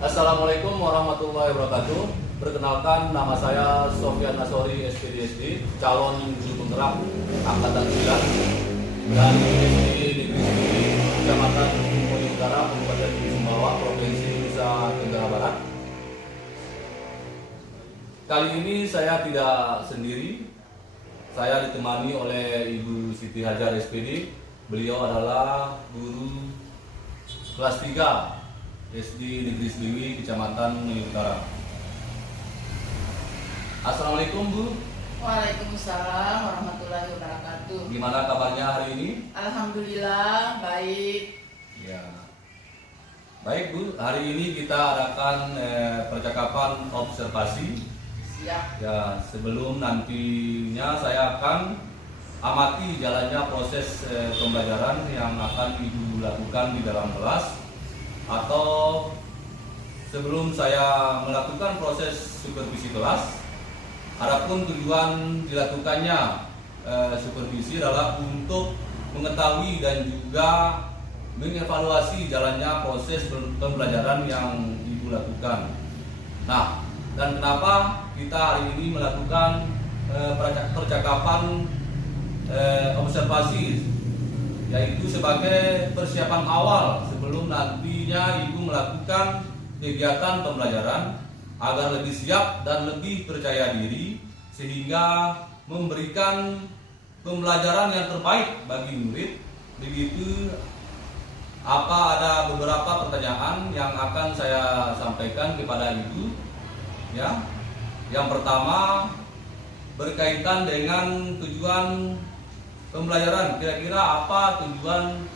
Assalamualaikum warahmatullahi wabarakatuh. Perkenalkan, nama saya Sofyan Nasori, SPDSD, calon guru penggerak Angkatan 9 dari SD Negeri Sendiri, Kecamatan Moyo Utara, Kabupaten Sumbawa, Provinsi Nusa Tenggara Barat. Kali ini saya tidak sendiri, saya ditemani oleh Ibu Siti Hajar SPD. Beliau adalah guru kelas 3 SD Negeri Sliwi, Kecamatan Moyo Utara. Assalamualaikum Bu. Waalaikumsalam warahmatullahi wabarakatuh. Gimana kabarnya hari ini? Alhamdulillah baik. Ya. Baik Bu, hari ini kita adakan percakapan observasi. Siap. Ya, sebelum nantinya saya akan amati jalannya proses pembelajaran yang akan Ibu lakukan di dalam kelas. Atau sebelum saya melakukan proses supervisi kelas, adapun tujuan dilakukannya supervisi adalah untuk mengetahui dan juga mengevaluasi jalannya proses pembelajaran yang Ibu lakukan. Nah, dan kenapa kita hari ini melakukan percakapan observasi, yaitu sebagai persiapan awal sebelum nantinya Ibu melakukan kegiatan pembelajaran agar lebih siap dan lebih percaya diri sehingga memberikan pembelajaran yang terbaik bagi murid. Begitu, ada beberapa pertanyaan yang akan saya sampaikan kepada Ibu. Ya, yang pertama berkaitan dengan tujuan pembelajaran. Kira-kira apa tujuan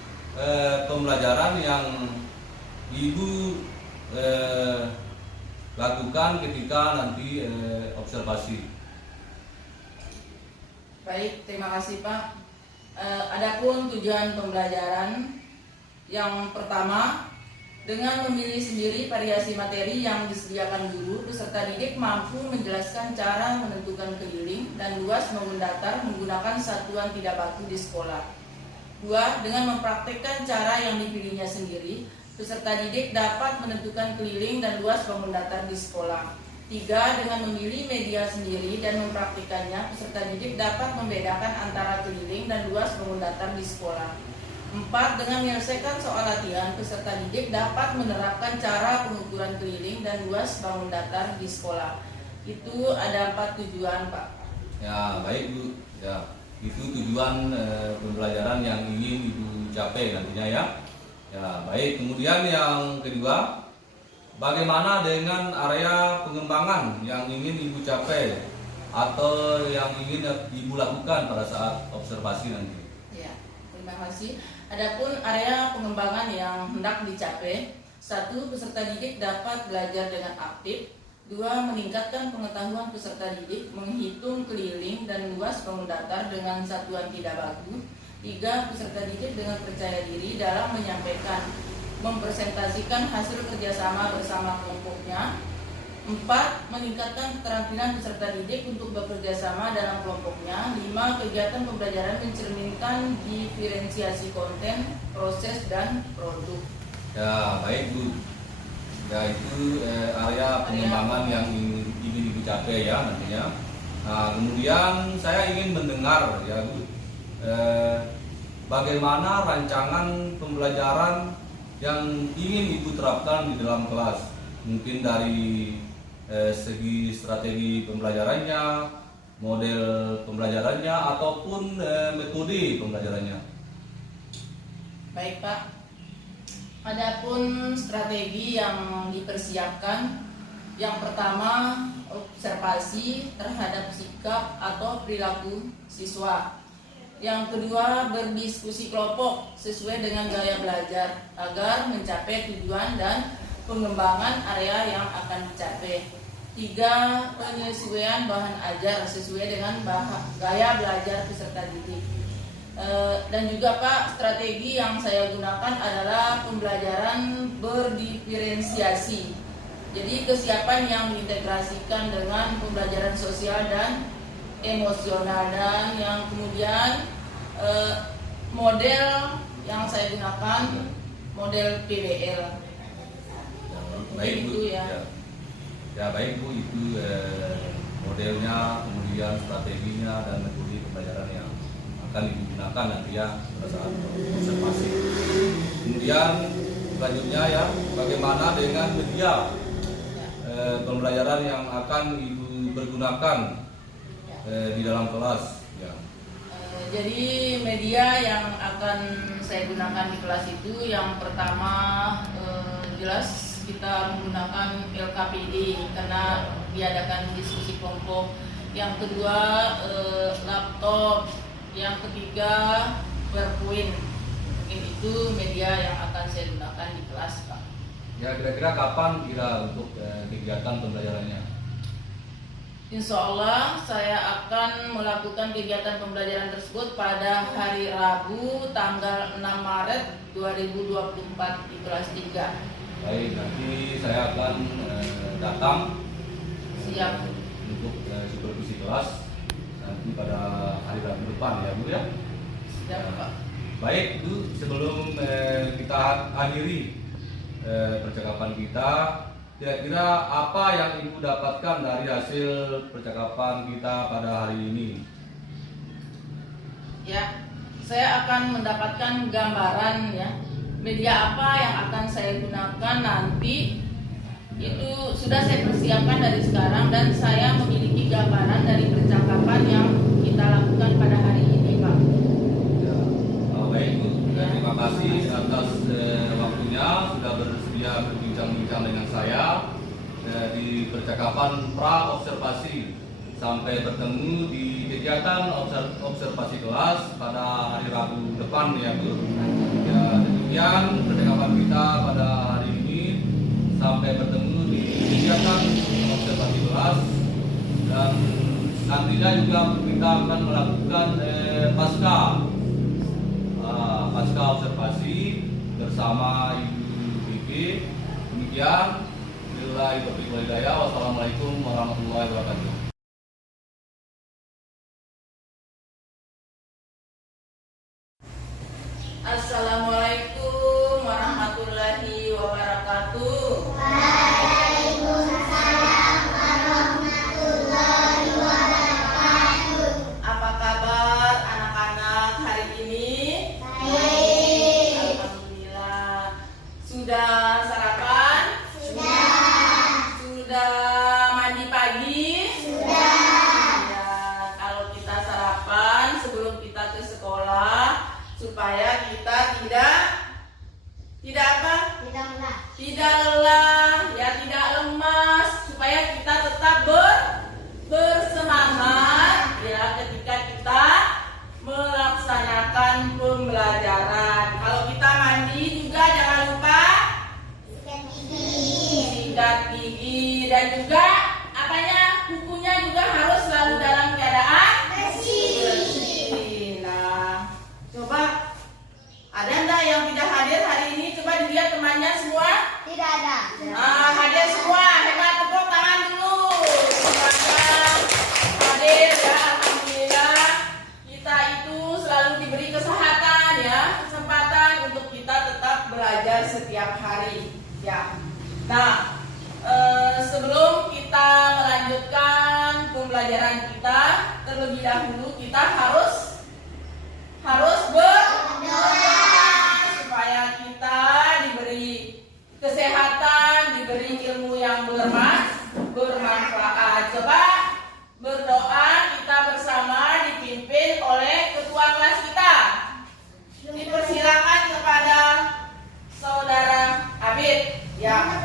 pembelajaran yang Ibu lakukan ketika nanti observasi? Baik, terima kasih Pak. Adapun tujuan pembelajaran yang pertama, dengan memilih sendiri variasi materi yang disediakan guru, peserta didik mampu menjelaskan cara menentukan keliling dan luas maupun datar menggunakan satuan tidak baku di sekolah. 2. Dengan mempraktikkan cara yang dipilihnya sendiri, peserta didik dapat menentukan keliling dan luas maupun datar di sekolah. 3. Dengan memilih media sendiri dan mempraktikannya, peserta didik dapat membedakan antara keliling dan luas maupun datar di sekolah. 4. Dengan menyelesaikan soal latihan, peserta didik dapat menerapkan cara pengukuran keliling dan luas bangun datar di sekolah. Itu ada 4 tujuan, Pak. Ya, baik Bu. Ya, itu tujuan pembelajaran yang ingin Ibu capai nantinya ya. Ya, baik. Kemudian yang kedua, bagaimana dengan area pengembangan yang ingin Ibu capai atau yang ingin Ibu lakukan pada saat observasi nanti? Ya, terima kasih. Adapun area pengembangan yang hendak dicapai, 1. Peserta didik dapat belajar dengan aktif. 2. Meningkatkan pengetahuan peserta didik menghitung keliling dan luas bangun datar dengan satuan tidak baku. 3. Peserta didik dengan percaya diri dalam menyampaikan, mempresentasikan hasil kerjasama bersama kelompoknya. 4. Meningkatkan keterampilan peserta didik untuk bekerja sama dalam kelompoknya. 5. Kegiatan pembelajaran mencerminkan diferensiasi konten, proses, dan produk. Ya, baik Bu. Ya, itu area pengembangan yang ingin Ibu capai ya nantinya. Nah, kemudian saya ingin mendengar ya Bu, bagaimana rancangan pembelajaran yang ingin Ibu terapkan di dalam kelas. Mungkin dari segi strategi pembelajarannya, model pembelajarannya, ataupun metode pembelajarannya. Baik Pak. Adapun strategi yang dipersiapkan, yang pertama observasi terhadap sikap atau perilaku siswa. Yang kedua, berdiskusi kelompok sesuai dengan gaya belajar agar mencapai tujuan dan pengembangan area yang akan dicapai. 3. Penyesuaian bahan ajar sesuai dengan gaya belajar peserta didik. Dan juga Pak, strategi yang saya gunakan adalah pembelajaran berdiferensiasi. Jadi kesiapan yang diintegrasikan dengan pembelajaran sosial dan emosional. Dan yang kemudian model yang saya gunakan model PBL. Ya, baik Bu. Itu ya. Ya, baik Bu, itu modelnya, kemudian strateginya dan metode pembelajaran yang akan digunakan nanti ya pada saat observasi. Kemudian selanjutnya ya, bagaimana dengan media pembelajaran yang akan Ibu pergunakan di dalam kelas ya. Jadi media yang akan saya gunakan di kelas itu yang pertama jelas kita menggunakan LKPD karena diadakan diskusi kelompok. Yang kedua laptop. Yang ketiga PowerPoint. Mungkin itu media yang akan saya gunakan di kelas, Pak. Ya, kira-kira kapan untuk kegiatan pembelajarannya? Insya Allah saya akan melakukan kegiatan pembelajaran tersebut pada hari Rabu tanggal 6 Maret 2024 di kelas 3. Baik, nanti saya akan datang Siap. untuk supervisi kelas nanti pada hari Rabu depan ya Bu ya. Siap, Pak. Baik Bu, sebelum kita akhiri percakapan kita, kira-kira apa yang Ibu dapatkan dari hasil percakapan kita pada hari ini? Ya, saya akan mendapatkan gambaran ya media apa yang akan saya gunakan nanti. Itu sudah saya persiapkan dari sekarang dan saya memiliki gambaran dari percakapan yang kita lakukan pada hari ini, Pak. Ya, baik Bu, terima kasih atas waktunya sudah bersedia berbincang-bincang dengan saya di percakapan pra observasi. Sampai bertemu di kegiatan observasi kelas pada hari Rabu depan ya Bu. Ya, demikian percakapan kita pada hari ini. Sampai bertemu di kegiatan observasi kelas dan nantinya juga kita akan melakukan pasca observasi bersama Ibu Vivi. Demikian, billahi taufiq wal hidayah. Wassalamualaikum warahmatullahi wabarakatuh. Assalamualaikum warahmatullahi wabarakatuh. Waalaikumsalam warahmatullahi wabarakatuh. Apa kabar anak-anak hari ini? Baik. Alhamdulillah. Sudah sarapan? Sudah. Sudah mandi pagi? Sudah. Ya, kalau kita sarapan sebelum kita ke sekolah supaya kita tidak apa? Tidak lelah, ya tidak lemas, supaya kita tetap bersemangat ya ketika kita melaksanakan pembelajaran. Kalau kita mandi juga jangan lupa sikat gigi dan juga kukunya juga harus selalu dalam keadaan bersih. Nah, coba ada enggak yang tidak hadir hari ini? Coba dilihat temannya semua. Tidak ada. Hadir semua. Hebat, tepuk tangan dulu. Semuanya hadir ya. Alhamdulillah. Kita itu selalu diberi kesehatan ya, kesempatan untuk kita tetap belajar setiap hari ya. Nah, sebelum kita melanjutkan pembelajaran kita, terlebih dahulu kita harus berdoa supaya kita diberi kesehatan, diberi ilmu yang bermanfaat. Coba berdoa kita bersama dipimpin oleh ketua kelas kita. Dipersilakan kepada saudara Abid. Ya.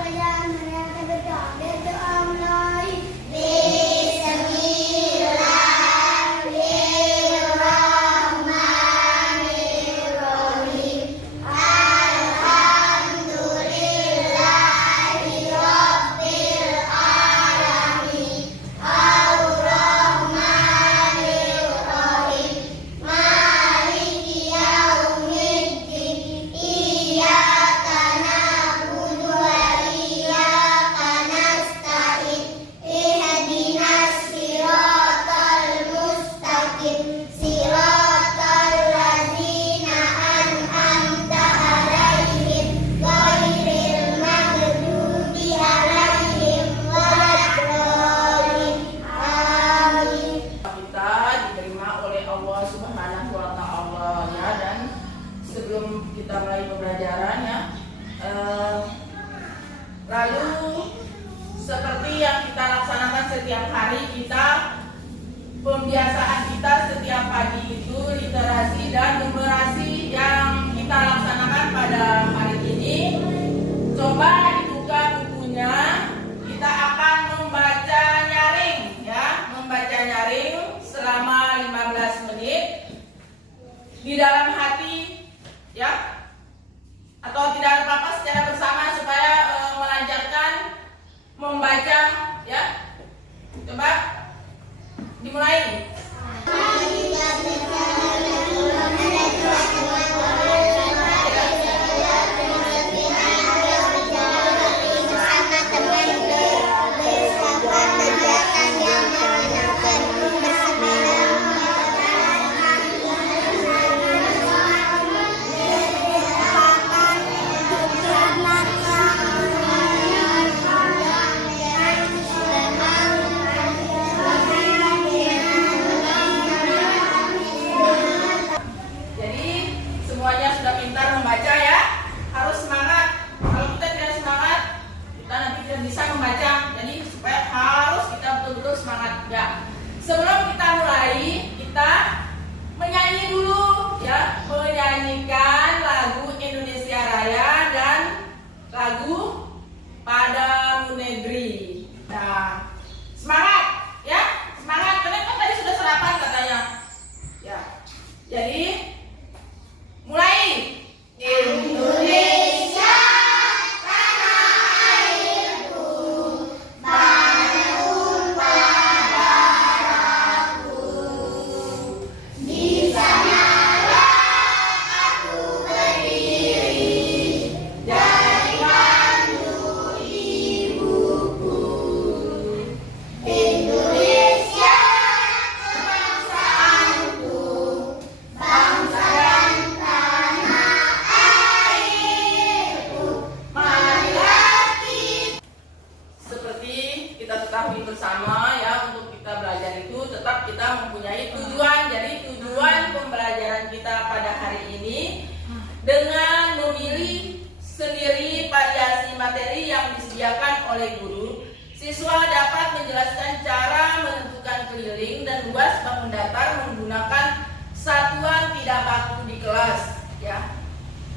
Berdoa mulai. Bismillahirrahmanirrahim. Alhamdulillahirabbil alamin. setiap hari kita, pembiasaan kita setiap pagi itu literasi dan numerasi yang kita laksanakan pada hari ini. Coba dibuka bukunya, kita akan membaca nyaring ya, membaca nyaring selama 15 menit di dalam hati ya, atau tidak apa-apa secara bersama supaya melancarkan membaca ya. Coba dimulai. Semuanya sudah pintar membaca ya, harus semangat. Kalau kita tidak semangat, kita nanti tidak bisa membaca. Jadi supaya harus kita betul-betul semangat ya. Sebelum kita mulai, kita menyanyi dulu ya, menyanyikan lagu Indonesia Raya dan lagu Padamu Negeri. Nah, semangat ya, semangat. Kalian kan tadi sudah sarapan katanya. Ya, jadi mulai. Indonesia tanah airku, tanah padaku. Di sanalah aku berdiri, dari mandu ibuku. Indonesia kebangsaanku, bangsa dan tanah airku. Marilah kita. Seperti kita ketahui bersama ya, untuk kita belajar itu tetap kita mempunyai tujuan. Jadi tujuan pembelajaran kita pada hari ini dengan memilih sendiri variasi materi yang disediakan oleh guru, siswa dapat menjelaskan cara menentukan keliling dan luas bangun datar menggunakan satuan tidak baku di kelas ya.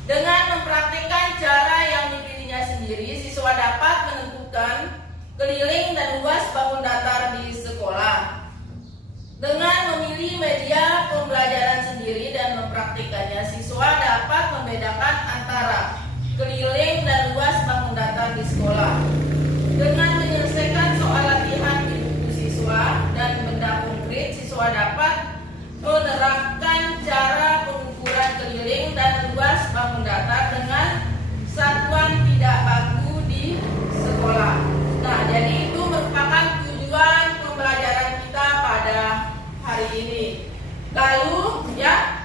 Dengan mempraktikkan cara yang dipilihnya sendiri, siswa dapat menentukan keliling dan luas bangun datar di sekolah. Dengan memilih media pembelajaran sendiri dan mempraktikannya, siswa dapat membedakan antara keliling dan luas bangun datar di sekolah. Dengan menyelesaikan soal latihan di buku siswa dan benda konkret, siswa dapat menerapkan cara pengukuran keliling dan luas bangun datar dengan satuan tidak baku di sekolah. Nah, jadi itu merupakan tujuan pembelajaran kita pada hari ini. Lalu ya,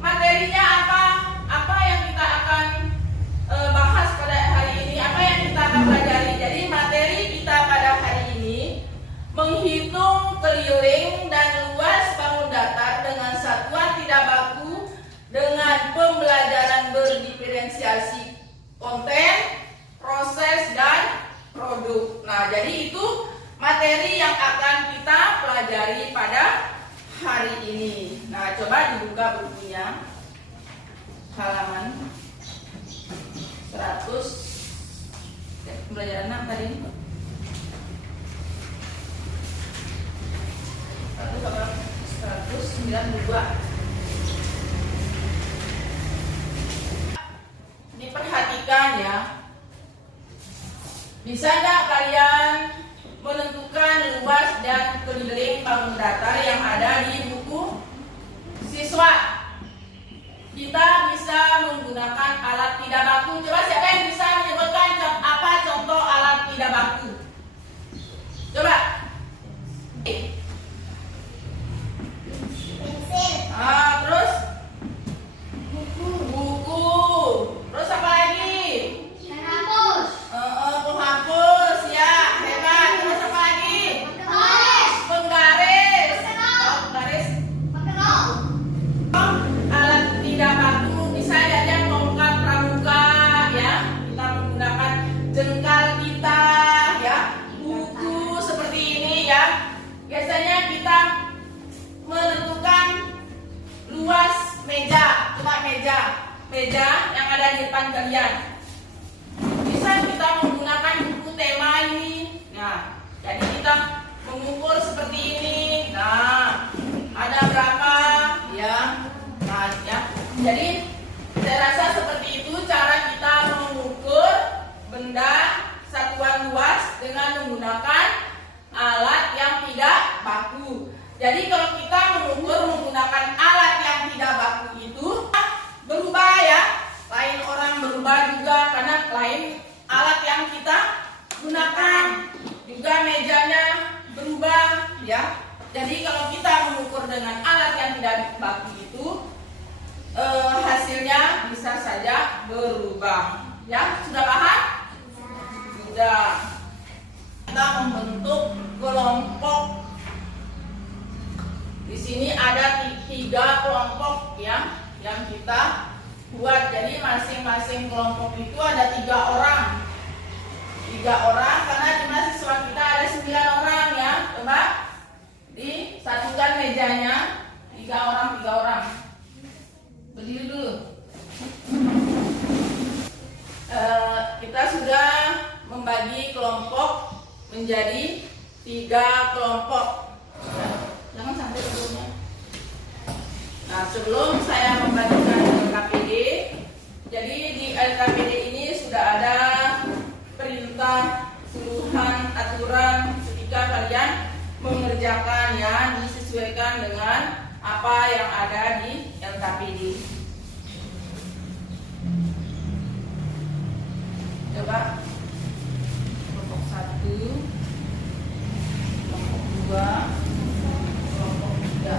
materinya apa? Apa yang kita akan bahas pada hari ini? Apa yang kita akan pelajari? Jadi materi kita pada hari ini menghitung keliling dan luas bangun datar dengan satuan tidak baku dengan pembelajaran berdiferensiasi konten, proses, dan produk. Nah, jadi itu materi yang akan kita pelajari pada hari ini. Nah, coba dibuka bukunya, halaman 100. Pembelajaran apa tadi? 192. Ini perhatikan ya. Bisa nggak kalian menentukan luas dan keliling bangun datar yang ada di buku siswa? Kita bisa menggunakan alat tidak baku. Coba siapa yang bisa menyebutkan apa contoh alat tidak baku? Coba. Terus buku. Terus apa lagi? Penghapus ya, hebat. Terus apa lagi? Penggaris. Alat tidak baku bisa saja tongkat pramuka ya. Kita menggunakan meja yang ada di depan kalian. Bisa kita menggunakan buku tema ini. Nah, jadi kita mengukur seperti ini. Nah, ada berapa ya? Nah, ya. Jadi saya rasa seperti itu cara kita mengukur benda satuan luas dengan menggunakan alat yang tidak baku. Jadi kalau kita mengukur menggunakan alat yang tidak baku itu berubah ya. Lain orang berubah juga karena lain alat yang kita gunakan. Juga mejanya berubah ya. Jadi kalau kita mengukur dengan alat yang tidak baku itu hasilnya bisa saja berubah. Ya, sudah paham? Sudah. Kita membentuk kelompok. Di sini ada 3 kelompok ya yang kita buat. Jadi masing-masing kelompok itu ada 3 orang. 3 orang karena jumlah siswa kita ada 9 orang ya. Coba disatukan mejanya 3 orang. Berdiri dulu. Kita sudah membagi kelompok menjadi 3 kelompok. Jangan sampai sebelumnya. Nah, sebelum saya membagikan LKPD, jadi di LKPD ini sudah ada perintah, suruhan, aturan ketika kalian mengerjakan ya, disesuaikan dengan apa yang ada di LKPD. Coba kelompok 1, kelompok 2, kelompok 3.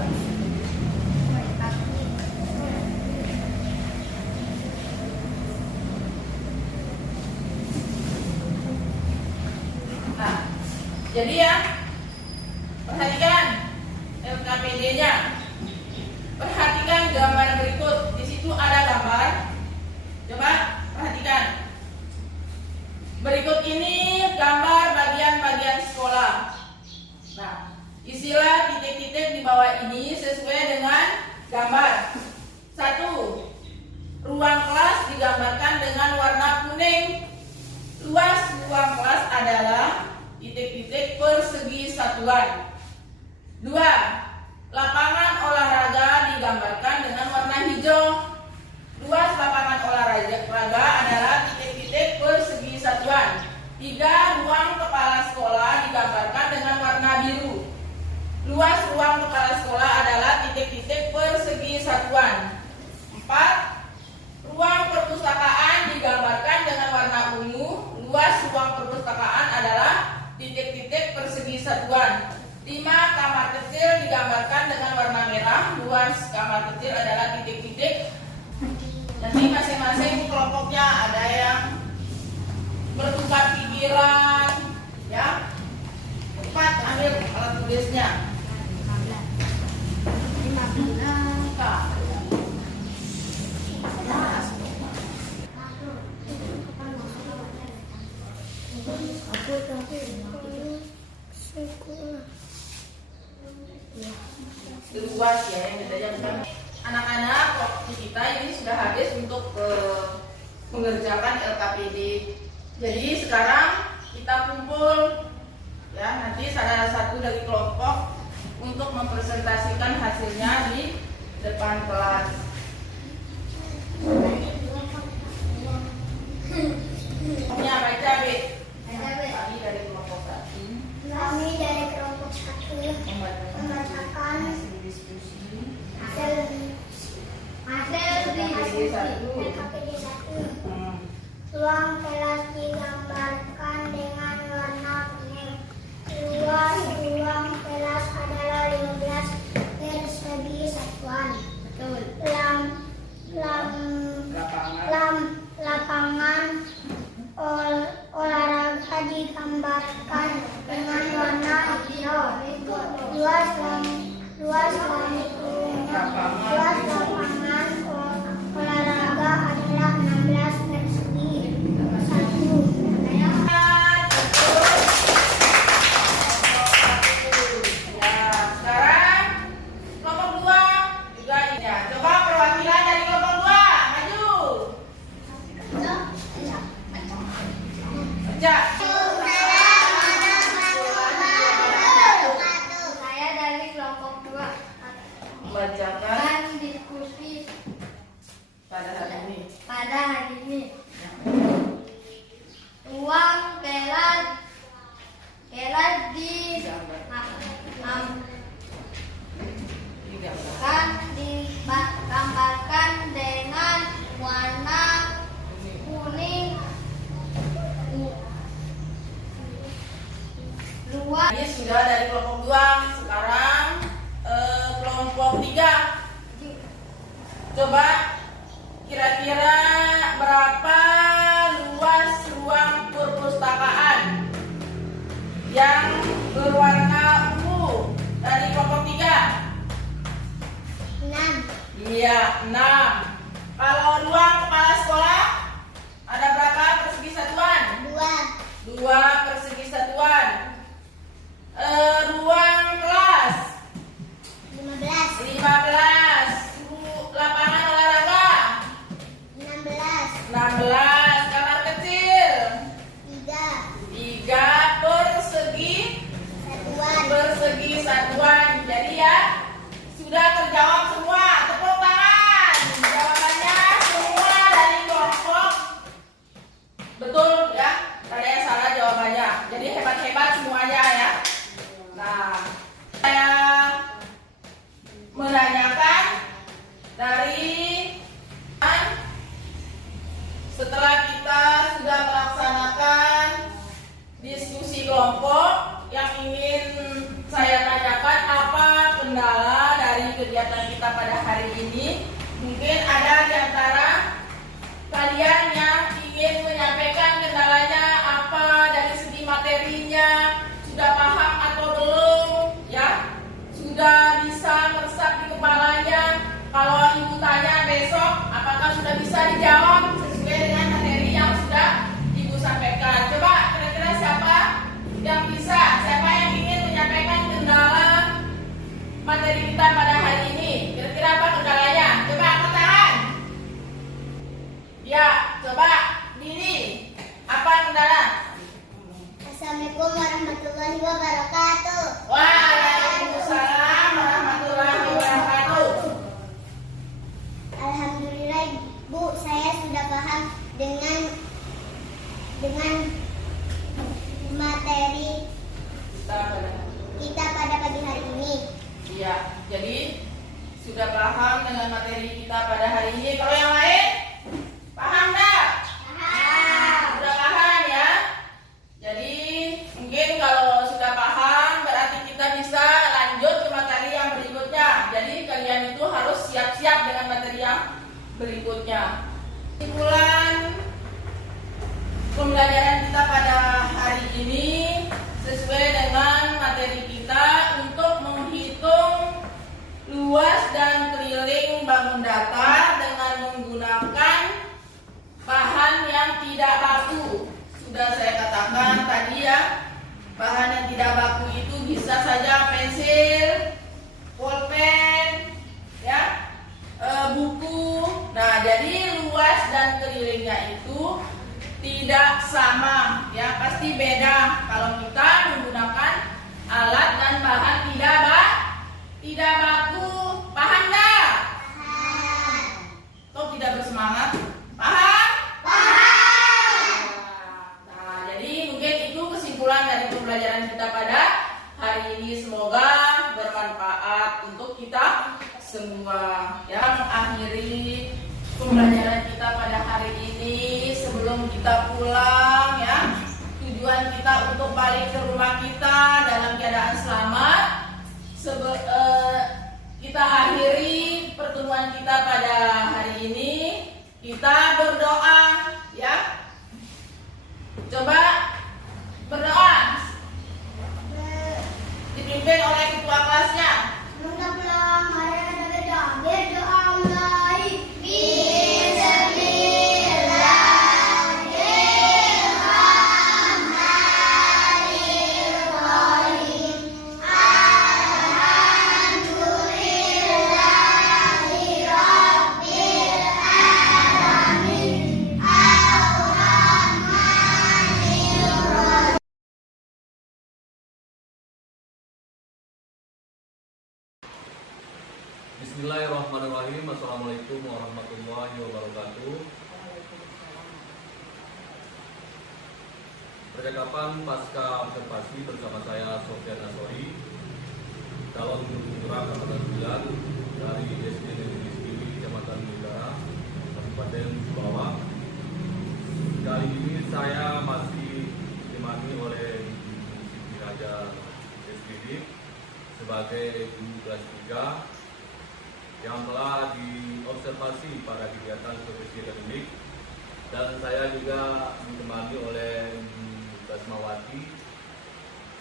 Nah, jadi ya, perhatikan LKPD-nya. Perhatikan gambar berikut. Di situ ada gambar. Coba perhatikan. Berikut ini gambar bagian-bagian sekolah. Nah, isilah titik-titik di bawah ini sesuai dengan gambar. 1. Ruang kelas digambarkan dengan warna kuning. Luas ruang kelas adalah titik-titik persegi satuan. 2. Lapangan olahraga digambarkan dengan warna hijau. Luas lapangan olahraga adalah titik-titik persegi satuan. 3. Ruang kepala sekolah digambarkan dengan warna biru. Luas ruang kepala sekolah adalah titik-titik persegi satuan. 4. Ruang perpustakaan digambarkan dengan warna ungu. Luas ruang perpustakaan adalah titik-titik persegi satuan. 5. Kamar kecil digambarkan dengan warna merah. Luas kamar kecil adalah titik-titik. Nanti masing-masing kelompoknya ada yang bertukar pikiran ya. 4. Ambil alat tulisnya. 15. Luas ya yang bedanya bukan. Anak-anak waktu kita ini sudah habis untuk mengerjakan LKPD. Jadi sekarang kita kumpul ya, nanti salah satu dari kelompok untuk mempresentasikan hasilnya di depan kelas. Punya baca B. Kami dari kelompok 1. Kami dari kelompok 1 membacakan hasil diskusi LKPD 1. Ruang kelas digambarkan dengan warna kuning. Luas ruang kelas adalah 15 persegi satuan. Betul. membacakan diskusi pada hari ini. Ruang kelas digambarkan dengan warna kuning. Luar Ini sudah dari kelompok 2. Sekarang kelompok 3. Coba kira-kira berapa luas ruang perpustakaan yang berwarna ungu dari kelompok 3? 6. Iya, 6. Kalau ruang kepala sekolah ada berapa persegi satuan? 2. 2 persegi satuan. Ruang kelas 15. 15. Lapangan olahraga 16. 16. Kamar kecil 3. 3 persegi satuan. Jadi ya sudah terjawab semua. Tepuk tangan. Jawabannya semua dari kelompok betul ya. Ada yang salah jawabannya. Jadi hebat-hebat semuanya ya. Nah, saya menanyakan dari setelah kita sudah melaksanakan diskusi kelompok, yang ingin saya tanyakan apa kendala dari kegiatan kita pada hari ini. Mungkin ada di antara kalian yang ingin menyampaikan kendalanya apa dari segi materinya, sudah paham atau belum ya, sudah bisa meresap di kepalanya. Kalau ibu tanya besok apakah sudah bisa dijawab sesuai dengan materi yang sudah ibu sampaikan. Coba kira-kira siapa yang bisa, siapa yang ingin menyampaikan kendala materi kita pada hari ini? Kira-kira apa kendalanya? Coba angkat tangan. Ya, coba Dini, apa kendala? Assalamualaikum warahmatullahi wabarakatuh. Waalaikumsalam warahmatullahi wabarakatuh. Alhamdulillah Bu, saya sudah paham dengan materi kita pada pagi hari ini. Iya, jadi sudah paham dengan materi kita pada hari ini. Kalau yang lain, paham enggak? Paham. Sudah paham ya? Jadi mungkin kalau sudah paham berarti kita bisa lanjut ke materi yang berikutnya. Jadi kalian itu harus siap-siap dengan materi yang berikutnya. Kesimpulan pembelajaran kita pada hari ini sesuai dengan materi kita untuk menghitung luas dan keliling bangun datar dengan menggunakan bahan yang tidak baku. Sudah saya katakan tadi ya, bahan yang tidak baku itu bisa saja pensil, pulpen, ya, buku. Nah, jadi luas dan kelilingnya itu tidak sama, ya, pasti beda kalau kita menggunakan alat dan bahan tidak baku. Paham nggak? Kok tidak bersemangat? Paham? Nah, jadi mungkin itu kesimpulan dari pembelajaran kita pada hari ini. Semoga bermanfaat untuk kita semua. Yang mengakhiri pembelajaran kita pada hari ini, sebelum kita pulang ya, tujuan kita untuk balik ke rumah kita dalam keadaan selamat. Kita akhiri pertemuan kita pada hari ini. Kita berdoa ya. Coba berdoa dipimpin oleh ketua kelasnya. Semoga pulang hari ada berdoa Bismillahirrahmanirrahim. Assalamualaikum warahmatullahi wabarakatuh. Percakapan pasca observasi bersama saya Sofyan Asori, calon penggerak angkatan 9 dari SD Negeri Skiwi, Kecamatan Utara, Kabupaten Sumbawa. Kali ini saya masih ditemani oleh Ibu Siti Raja SPD sebagai guru kelas 3 yang telah diobservasi pada kegiatan profesi akademik, dan saya juga ditemani oleh Ibu Basmawati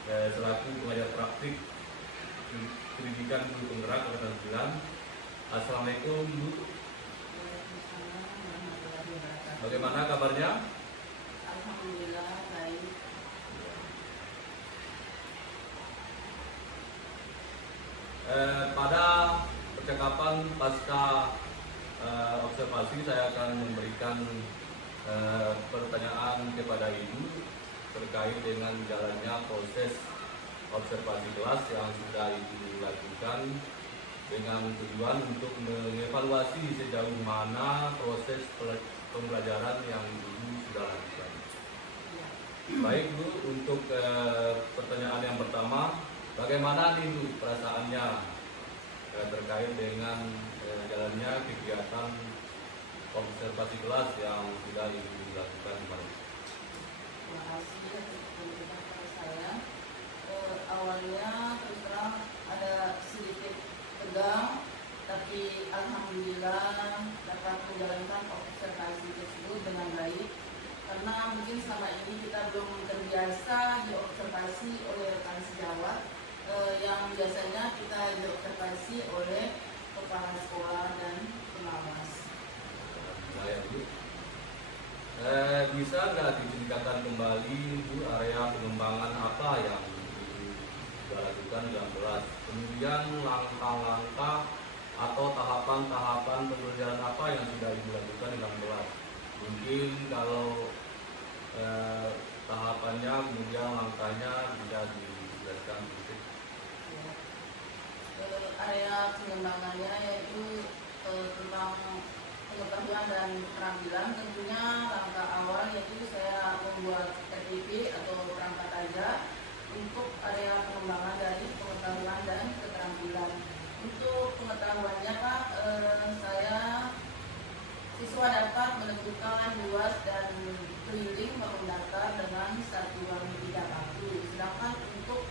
selaku pengajar praktik pendidikan guru penggerak angkatan 9. Assalamualaikum Bu. Bagaimana kabarnya? Alhamdulillah baik. Pada percakapan pasca observasi saya akan memberikan pertanyaan kepada Ibu terkait dengan jalannya proses observasi kelas yang sudah Ibu lakukan dengan tujuan untuk mengevaluasi sejauh mana proses pembelajaran yang Ibu sudah lakukan. Baik Bu, untuk pertanyaan yang pertama, bagaimana nih Bu perasaannya terkait dengan jalannya kegiatan observasi kelas yang sudah dilakukan kemarin? Terima kasih atas kunjungan kepada saya. Awalnya terus terang ada sedikit tegang, tapi alhamdulillah dapat menjalankan observasi tersebut dengan baik. Karena mungkin selama ini kita belum terbiasa diobservasi oleh rekan sejawat, yang biasanya kita diobservasi oleh kepala sekolah dan pengawas. Baik Bu. Bisa nggak diceritakan kembali Bu area pengembangan apa yang sudah lakukan dalam kelas? Kemudian langkah-langkah atau tahapan-tahapan pembelajaran apa yang sudah Ibu lakukan dalam kelas? Mungkin kalau tahapannya, kemudian langkahnya bisa dijelaskan sedikit. Area pengembangannya yaitu tentang pengetahuan dan keterampilan. Tentunya langkah awal yaitu saya membuat RTP atau perangkat aja untuk area pengembangan dari pengetahuan dan keterampilan. Untuk pengetahuannya Pak, saya siswa dapat menentukan luas dan keliling bangun datar dengan satuan tidak baku. Sedangkan untuk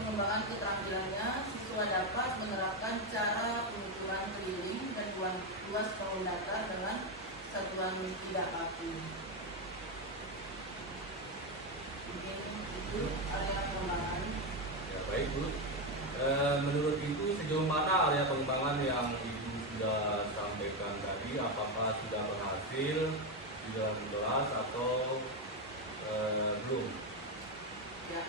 pengembangan keterampilannya, siswa dapat menerapkan cara pengukuran keliling dan luas bangun datar dengan satuan tidak baku. Mungkin itu area pengembangan. Ya, baik Bu. Menurut Ibu sejauh mana area pengembangan yang Ibu sudah sampaikan tadi? Apakah sudah berhasil di dalam kelas atau belum? Ya,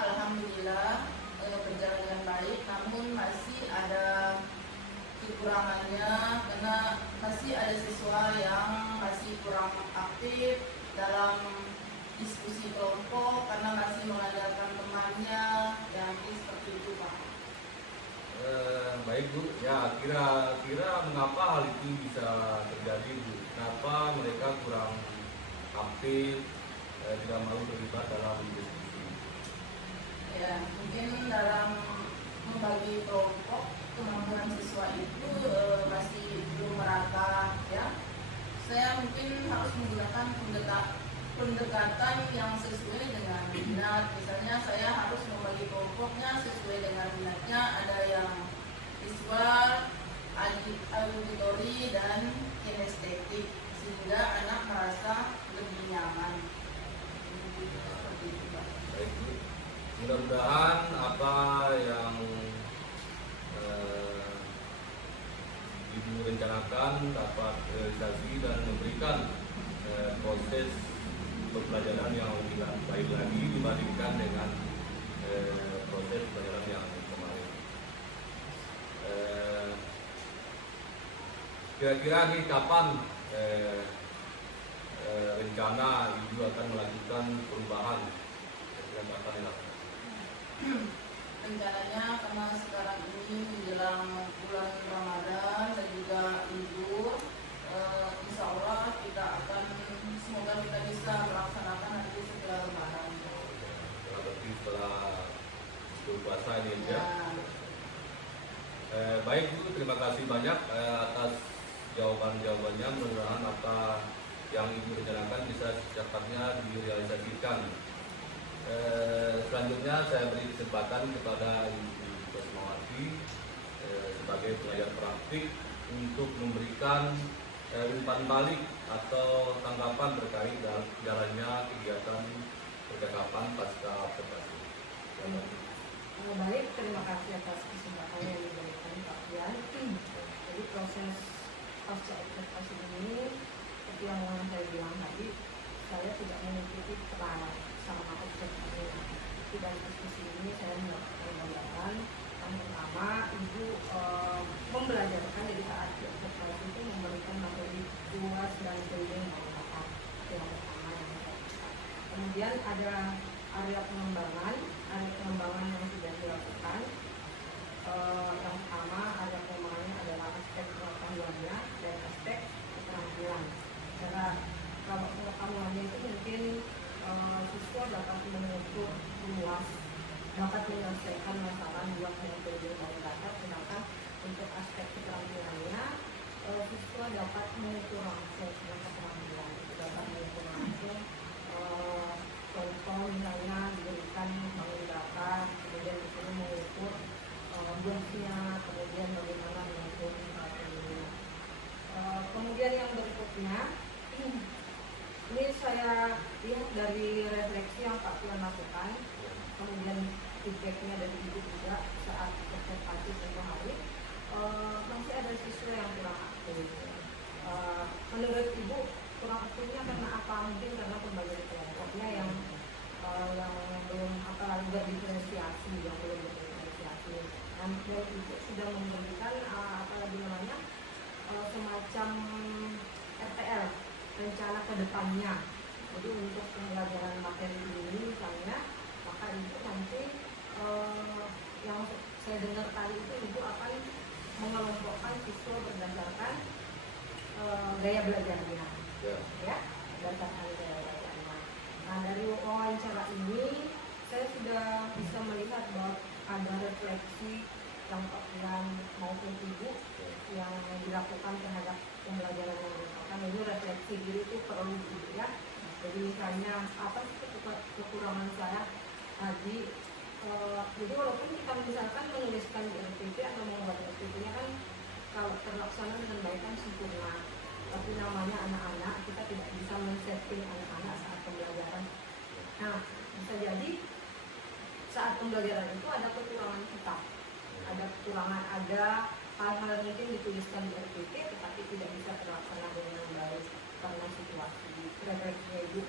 alhamdulillah berjalan dengan baik, namun masih ada kekurangannya karena masih ada siswa yang masih kurang aktif dalam diskusi kelompok karena masih mengandalkan temannya, yang seperti itu Pak. Baik Bu, ya kira-kira mengapa hal itu bisa terjadi Bu? Kenapa mereka kurang aktif, tidak mau terlibat dalam diskusi? Ya, mungkin dalam membagi kelompok kemampuan siswa itu masih belum merata ya. Saya mungkin harus menggunakan pendekatan yang sesuai dengan minat. Misalnya saya harus membagi kelompoknya sesuai dengan minatnya. Ada yang visual, auditori, dan kinestetik, sehingga anak merasa lebih nyaman. Seperti itu Pak. Baik Bu. Mudah-mudahan apa yang Ibu rencanakan dapat realisasi dan memberikan proses pembelajaran yang lebih baik lagi dibandingkan dengan proses pembelajaran yang kemarin. Kira-kira nih kapan rencana Ibu akan melakukan perubahan? Kira-kira kapan dilakukan? Rencananya karena sekarang ini menjelang berpuasa ini ya. Ya. Baik Bu, terima kasih banyak atas jawabannya. Mudah-mudahan apa yang Ibu rencanakan bisa secepatnya direalisasikan. Selanjutnya saya beri kesempatan kepada Ibu Kosmawati sebagai pengajar praktik untuk memberikan umpan balik atau tanggapan terkait jalannya kegiatan percakapan pasca observasi. Baik, terima kasih atas kesempatan yang diberikan Pak Pian. Jadi proses pasca observasi ini, seperti yang saya bilang tadi, saya tidak mengikuti peran sama observasi. Jadi dari diskusi ini saya mendapatkan gambaran. Yang pertama, Ibu membelajarkan jadi saat observasi itu memberikan materi luas dan detail mengatakan yang pertama yang saya lakukan. Kemudian ada area pengembangan yang sudah dilakukan. Yang pertama, area pengembangannya adalah aspek pengetahuannya dan aspek keterampilan. Karena kalau pengetahuannya itu mungkin siswa dapat mengukur luas, dapat menyelesaikan masalah luas yang terjadi dari data, sedangkan untuk aspek keterampilannya siswa dapat mengukur langsung keterampilan, dapat mengukur langsung contoh misalnya diberikan bangun data, kemudian di sini mengukur buahnya, kemudian bagaimana mengukur hasilnya. Kemudian yang berikutnya, ini saya lihat dari refleksi yang Pak Pian lakukan, kemudian feedbacknya dari Ibu juga saat observasi tempoh hari, masih ada siswa yang kurang aktif. Menurut Ibu kurang aktifnya karena apa? Mungkin karena pembagian kelompoknya yang belum berdiferensiasi, yang belum berdiferensiasi. Dan Ibu sudah memberikan semacam RTL, rencana ke depannya. Jadi untuk pembelajaran materi ini misalnya, maka Ibu nanti yang saya dengar tadi itu Ibu akan mengelompokkan siswa berdasarkan gaya belajarnya, ya, berdasarkan gaya belajarnya. Nah, dari wawancara ini saya sudah bisa melihat bahwa ada refleksi yang Pak Pian maupun Ibu yang dilakukan terhadap pembelajaran yang dilakukan. Ini refleksi diri itu perlu gitu ya. Jadi misalnya apa sih kekurangan saya tadi? Jadi walaupun kita misalkan menuliskan di RPP atau membuat RPP-nya kan kalau terlaksana dengan baik kan sempurna. Tapi namanya anak-anak, kita tidak bisa men-setting anak-anak saat pembelajaran. Nah, bisa jadi saat pembelajaran itu ada kekurangan kita. Ada kekurangan, ada hal-hal mungkin dituliskan di RPP tetapi tidak bisa terlaksana dengan baik karena situasi refleksinya Ibu.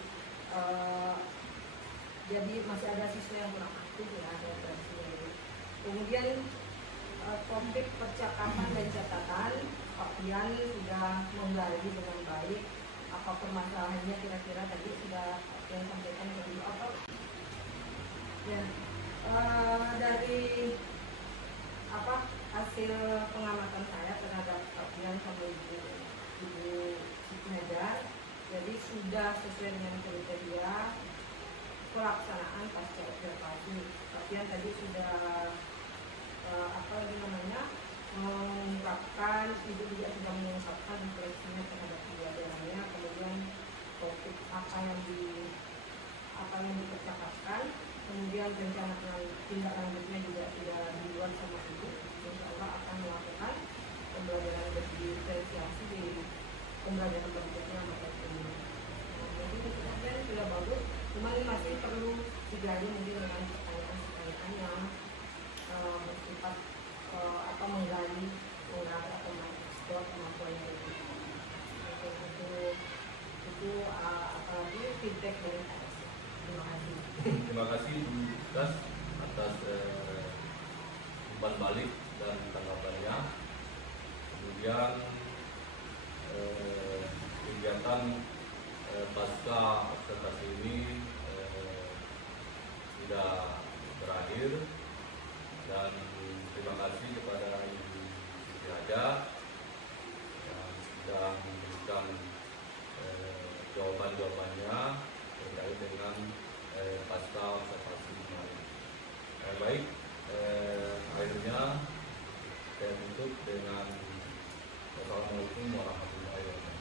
Jadi masih ada siswa yang kurang aktif ya refleksinya Ibu. Kemudian topik percakapan dan catatan, Pak Pian sudah menggali dengan baik apa permasalahannya, kira-kira tadi sudah Pak Pian sampaikan ke Ibu apa? Ya, dari hasil pengamatan saya terhadap Pak Pian sama Ibu Suknedar, jadi sudah sesuai dengan kriteria pelaksanaan pasca observasi. Pak Pian tadi sudah mengungkapkan, Ibu juga sudah mengungkapkan refleksinya terhadap pembelajarannya, kemudian topik apa yang dipercakapkan, kemudian rencana tindak lanjutnya juga sudah dibuat sama Ibu. Insya Allah akan melakukan pembelajaran berdiferensiasi di pembelajaran berikutnya materi ini. Jadi kemudian sudah bagus, cuma ini masih perlu digali mungkin dengan pertanyaan-pertanyaan yang bersifat menggali atau mengeksplor kemampuan yang berbeda. Itu apalagi feedback dari saya. Terima kasih. Terima kasih Bu Das atas umpan balik dan tanggapannya. Kemudian kegiatan pasca observasi ini sudah berakhir, dan terima kasih kepada Ibu Siti Haja yang sudah memberikan jawaban-jawabannya terkait dengan pasca observasi kemarin. Baik, akhirnya saya tutup dengan Wassalamualaikum warahmatullahi wabarakatuh.